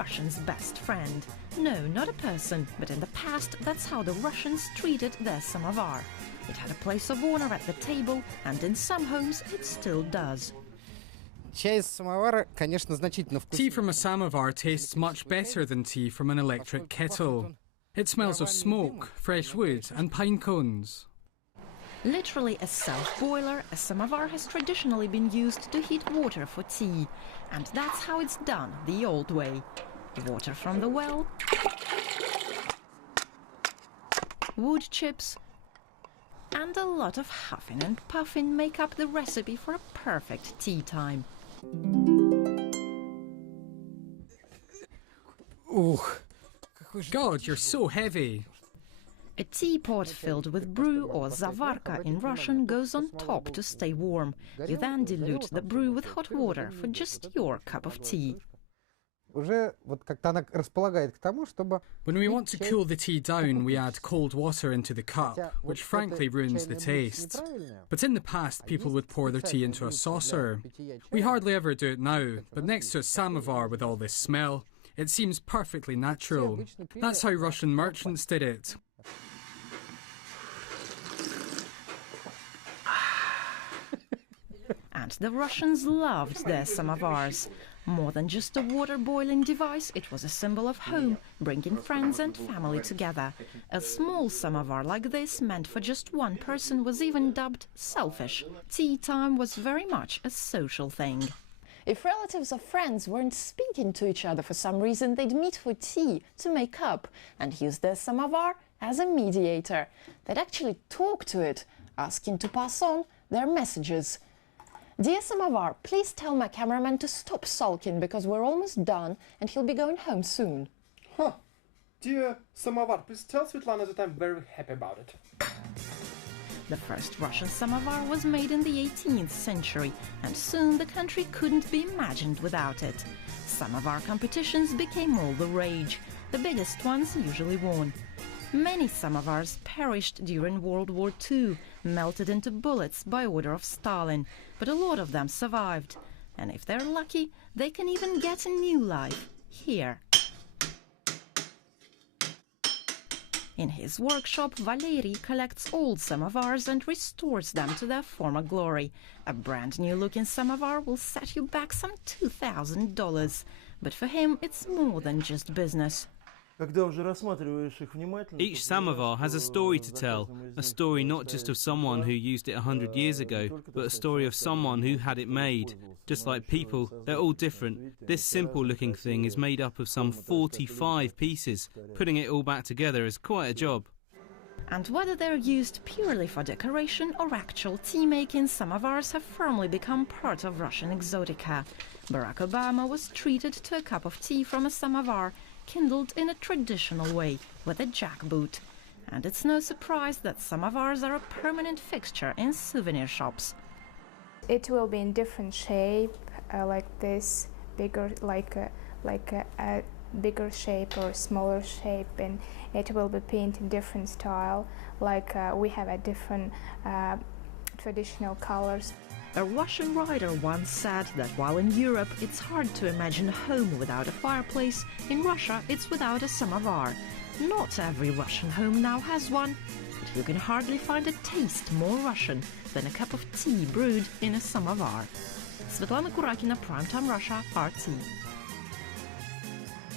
Russian's best friend. No, not a person, but in the past that's how the Russians treated their samovar. It had a place of honor at the table, and in some homes it still does. Tea from a samovar tastes much better than tea from an electric kettle. It smells of smoke, fresh wood and pine cones. Literally a self-boiler, a samovar has traditionally been used to heat water for tea. And that's how it's done, the old way. Water from the well, wood chips, and a lot of huffing and puffing make up the recipe for a perfect tea time. Oh, God, you're so heavy. A teapot filled with brew, or zavarka in Russian, goes on top to stay warm. You then dilute the brew with hot water for just your cup of tea. When we want to cool the tea down, we add cold water into the cup, which frankly ruins the taste. But in the past, people would pour their tea into a saucer. We hardly ever do it now, but next to a samovar with all this smell, it seems perfectly natural. That's how Russian merchants did it. And the Russians loved their samovars. More than just a water-boiling device, it was a symbol of home, bringing friends and family together. A small samovar like this, meant for just one person, was even dubbed selfish. Tea time was very much a social thing. If relatives or friends weren't speaking to each other for some reason, they'd meet for tea to make up and use their samovar as a mediator. They'd actually talk to it, asking to pass on their messages. Dear Samovar, please tell my cameraman to stop sulking because we're almost done and he'll be going home soon. Huh. Dear Samovar, please tell Svetlana that I'm very happy about it. The first Russian samovar was made in the 18th century, and soon the country couldn't be imagined without it. Samovar competitions became all the rage. The biggest ones usually won. Many samovars perished during World War II, melted into bullets by order of Stalin, but a lot of them survived. And if they're lucky, they can even get a new life here. In his workshop, Valery collects old samovars and restores them to their former glory. A brand new looking samovar will set you back some $2,000. But for him, it's more than just business. Each samovar has a story to tell, a story not just of someone who used it 100 years ago, but a story of someone who had it made. Just like people, they're all different. This simple-looking thing is made up of some 45 pieces. Putting it all back together is quite a job. And whether they're used purely for decoration or actual tea-making, samovars have firmly become part of Russian exotica. Barack Obama was treated to a cup of tea from a samovar, kindled in a traditional way, with a jackboot. And it's no surprise that samovars are a permanent fixture in souvenir shops. It will be in different shape, like this, bigger, like a bigger shape or smaller shape, and it will be painted in different style, like we have a different traditional colors. A Russian writer once said that while in Europe it's hard to imagine a home without a fireplace, in Russia it's without a samovar. Not every Russian home now has one, but you can hardly find a taste more Russian than a cup of tea brewed in a samovar. Svetlana Kurakina, Primetime Russia, RT.